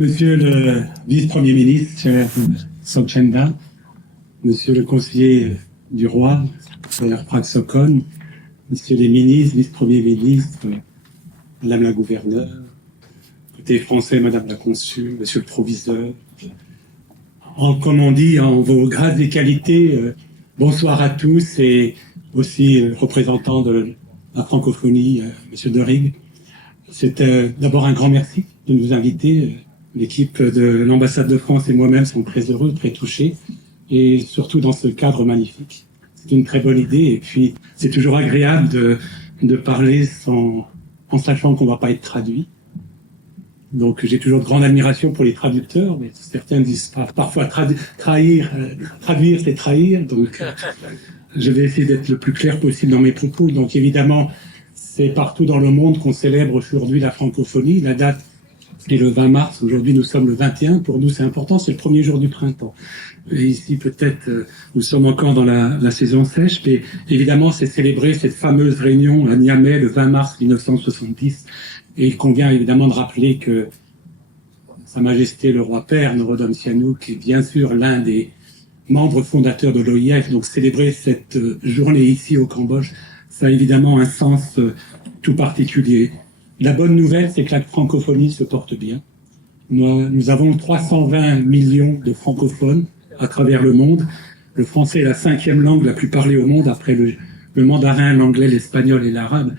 Monsieur le vice-premier ministre, cher Sokchenda, monsieur le conseiller du roi, cher Prak Sokhonn, monsieur les ministres, vice-premier ministre, madame la gouverneure, côté français, madame la consul, monsieur le proviseur, comme on dit, en vos grades et qualités, bonsoir à tous et aussi représentant de la francophonie, monsieur De Rigue. C'est d'abord un grand merci de nous inviter. L'équipe de l'ambassade de France et moi-même sommes très heureux, très touchés, et surtout dans ce cadre magnifique. C'est une très bonne idée, et puis c'est toujours agréable de parler en sachant qu'on ne va pas être traduit. Donc j'ai toujours de grande admiration pour les traducteurs, mais certains disent parfois traduire c'est trahir, donc je vais essayer d'être le plus clair possible dans mes propos. Donc évidemment, c'est partout dans le monde qu'on célèbre aujourd'hui la francophonie. La date est le 20 mars, aujourd'hui nous sommes le 21, pour nous c'est important, c'est le premier jour du printemps. Et ici peut-être nous sommes encore dans la saison sèche, mais évidemment c'est célébrer cette fameuse réunion à Niamey le 20 mars 1970. Et il convient évidemment de rappeler que Sa Majesté le roi père Norodom Sihanouk est bien sûr l'un des membres fondateurs de l'OIF, donc célébrer cette journée ici au Cambodge, ça a évidemment un sens tout particulier. La bonne nouvelle, c'est que la francophonie se porte bien. Nous avons 320 millions de francophones à travers le monde. Le français est la 5e langue la plus parlée au monde, après le mandarin, l'anglais, l'espagnol et l'arabe.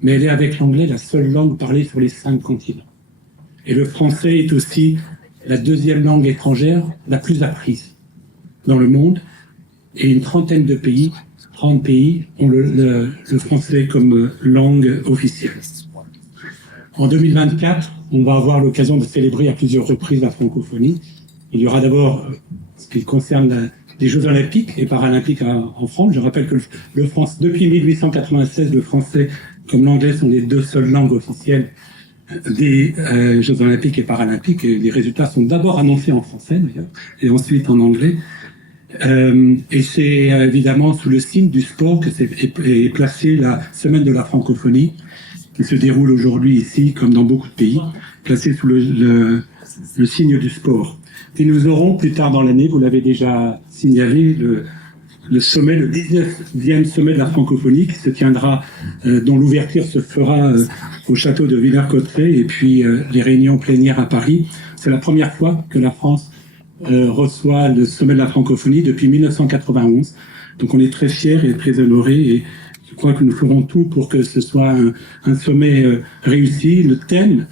Mais elle est avec l'anglais la seule langue parlée sur les 5 continents. Et le français est aussi la 2e langue étrangère la plus apprise dans le monde. Et une trentaine de pays, 30 pays, ont le français comme langue officielle. En 2024, on va avoir l'occasion de célébrer à plusieurs reprises la francophonie. Il y aura d'abord ce qui concerne les Jeux Olympiques et Paralympiques en France. Je rappelle que depuis 1896, le français comme l'anglais sont les 2 seules langues officielles des Jeux Olympiques et Paralympiques. Et les résultats sont d'abord annoncés en français, d'ailleurs, et ensuite en anglais. Et c'est évidemment sous le signe du sport que est placée la Semaine de la francophonie, qui se déroule aujourd'hui ici, comme dans beaucoup de pays, placée sous le signe du sport. Et nous aurons plus tard dans l'année, vous l'avez déjà signalé, le sommet, le 19e sommet de la francophonie, qui se tiendra, dont l'ouverture se fera au château de Villers-Cotterêts, et puis les réunions plénières à Paris. C'est la première fois que la France reçoit le sommet de la francophonie depuis 1991. Donc on est très fiers et très honorés, et je crois que nous ferons tout pour que ce soit un sommet réussi. Le thème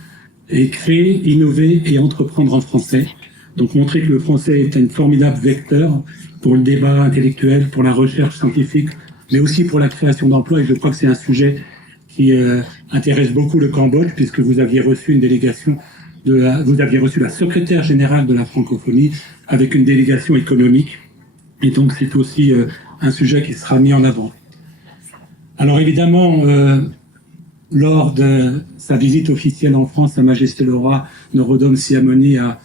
est créer, innover et entreprendre en français. Donc montrer que le français est un formidable vecteur pour le débat intellectuel, pour la recherche scientifique, mais aussi pour la création d'emplois. Et je crois que c'est un sujet qui intéresse beaucoup le Cambodge, puisque vous aviez reçu une délégation vous aviez reçu la secrétaire générale de la francophonie avec une délégation économique. Et donc c'est aussi un sujet qui sera mis en avant. Alors évidemment, lors de sa visite officielle en France, Sa Majesté le roi Norodom Sihamoni a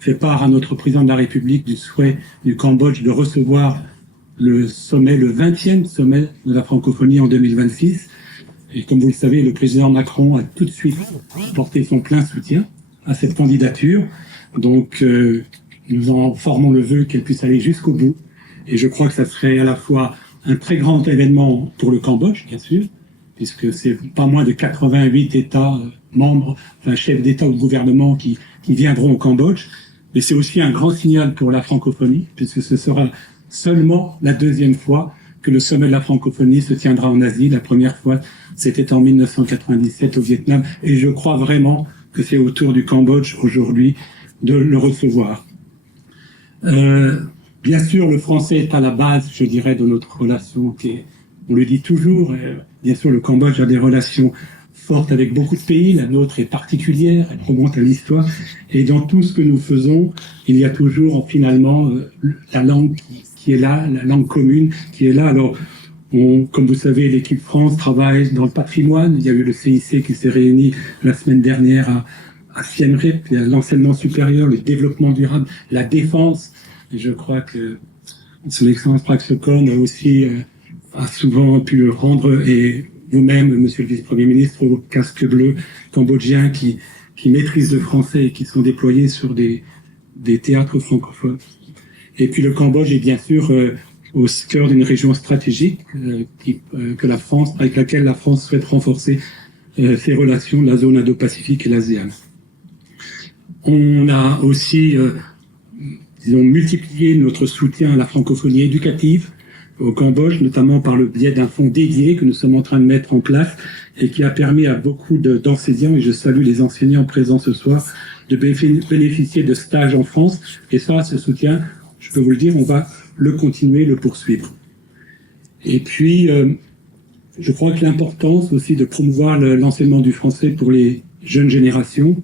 fait part à notre président de la République du souhait du Cambodge de recevoir le 20e sommet de la francophonie en 2026. Et comme vous le savez, le président Macron a tout de suite porté son plein soutien à cette candidature. Donc nous en formons le vœu qu'elle puisse aller jusqu'au bout. Et je crois que ça serait à la fois un très grand événement pour le Cambodge, bien sûr, puisque c'est pas moins de 88 États membres, enfin chefs d'État ou de gouvernement qui viendront au Cambodge. Mais c'est aussi un grand signal pour la francophonie, puisque ce sera seulement la 2e fois que le sommet de la francophonie se tiendra en Asie. La première fois, c'était en 1997 au Vietnam. Et je crois vraiment que c'est au tour du Cambodge aujourd'hui de le recevoir. Bien sûr, le français est à la base, je dirais, de notre relation. On le dit toujours. Bien sûr, le Cambodge a des relations fortes avec beaucoup de pays. La nôtre est particulière, elle remonte à l'histoire. Et dans tout ce que nous faisons, il y a toujours finalement la langue qui est là, la langue commune qui est là. Alors, comme vous savez, l'équipe France travaille dans le patrimoine. Il y a eu le CIC qui s'est réuni la semaine dernière à Siem Reap. Il y a l'enseignement supérieur, le développement durable, la défense. Et je crois que son Excellence Prak Sokhonn a aussi a souvent pu rendre, et vous-même, Monsieur le Vice-Premier ministre, au casque bleu cambodgien qui qui maîtrisent le français et qui sont déployés sur des théâtres francophones. Et puis le Cambodge est bien sûr au cœur d'une région stratégique avec laquelle la France souhaite renforcer ses relations, la zone Indo-Pacifique et l'ASEAN. On a aussi multiplié notre soutien à la francophonie éducative au Cambodge, notamment par le biais d'un fonds dédié que nous sommes en train de mettre en place et qui a permis à beaucoup d'enseignants, et je salue les enseignants présents ce soir, de bénéficier de stages en France. Et ça, ce soutien, je peux vous le dire, on va le continuer, le poursuivre. Et puis, je crois que l'importance aussi de promouvoir l'enseignement du français pour les jeunes générations.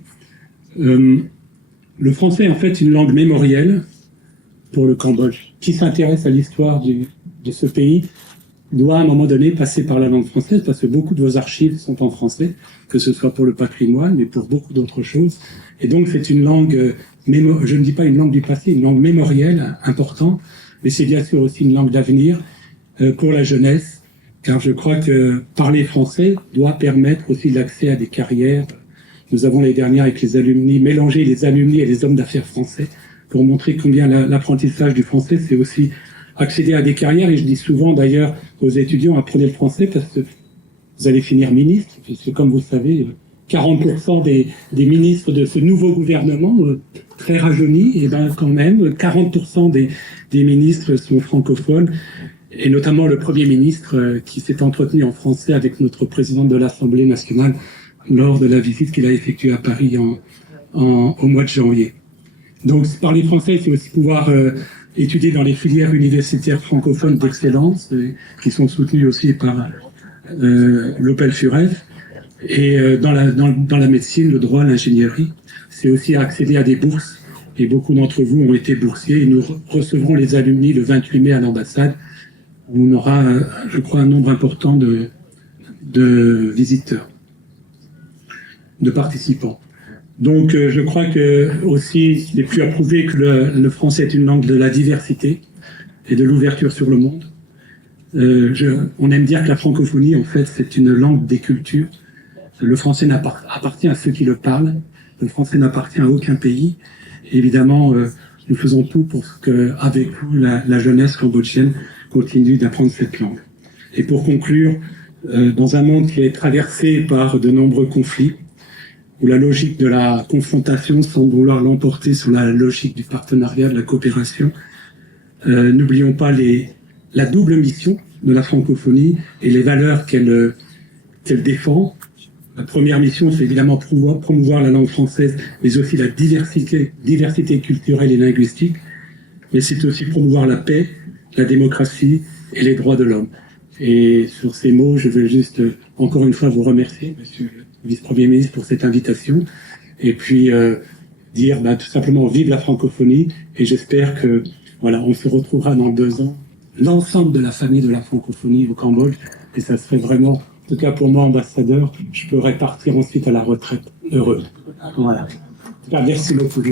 Le français est en fait une langue mémorielle pour le Cambodge. Qui s'intéresse à l'histoire de ce pays doit à un moment donné passer par la langue française, parce que beaucoup de vos archives sont en français, que ce soit pour le patrimoine, mais pour beaucoup d'autres choses. Et donc c'est une langue, je ne dis pas une langue du passé, une langue mémorielle importante, mais c'est bien sûr aussi une langue d'avenir pour la jeunesse, car je crois que parler français doit permettre aussi l'accès à des carrières. Nous avons l'année dernière avec les alumni mélangé les alumni et les hommes d'affaires français pour montrer combien l'apprentissage du français, c'est aussi accéder à des carrières. Et je dis souvent d'ailleurs aux étudiants, apprenez le français parce que vous allez finir ministre, puisque comme vous le savez, 40% des ministres de ce nouveau gouvernement, très rajeuni, et ben quand même, 40% des ministres sont francophones, et notamment le Premier ministre qui s'est entretenu en français avec notre présidente de l'Assemblée nationale lors de la visite qu'il a effectuée à Paris au mois de janvier. Donc parler français, c'est aussi pouvoir étudier dans les filières universitaires francophones d'excellence, qui sont soutenues aussi par l'Opel Furef, et dans la médecine, le droit, l'ingénierie. C'est aussi accéder à des bourses, et beaucoup d'entre vous ont été boursiers, et nous recevrons les alumni le 28 mai à l'ambassade, où on aura, je crois, un nombre important de visiteurs, de participants. Donc je crois que aussi, il est plus à prouver que le français est une langue de la diversité et de l'ouverture sur le monde. On aime dire que la francophonie, en fait, c'est une langue des cultures. Le français appartient à ceux qui le parlent. Le français n'appartient à aucun pays. Et évidemment, nous faisons tout pour que, avec vous, la jeunesse cambodgienne continue d'apprendre cette langue. Et pour conclure, dans un monde qui est traversé par de nombreux conflits, où la logique de la confrontation semble vouloir l'emporter sur la logique du partenariat, de la coopération, n'oublions pas la double mission de la francophonie et les valeurs qu'elle défend. La première mission, c'est évidemment promouvoir la langue française, mais aussi la diversité culturelle et linguistique, mais c'est aussi promouvoir la paix, la démocratie et les droits de l'homme. Et sur ces mots, je veux juste encore une fois vous remercier, Monsieur le Vice-Premier ministre, pour cette invitation, et puis dire tout simplement vive la francophonie, et j'espère que voilà, on se retrouvera dans 2 ans, l'ensemble de la famille de la francophonie au Cambodge, et ça serait vraiment, en tout cas pour moi, ambassadeur, je pourrais partir ensuite à la retraite heureux. Voilà. Merci beaucoup.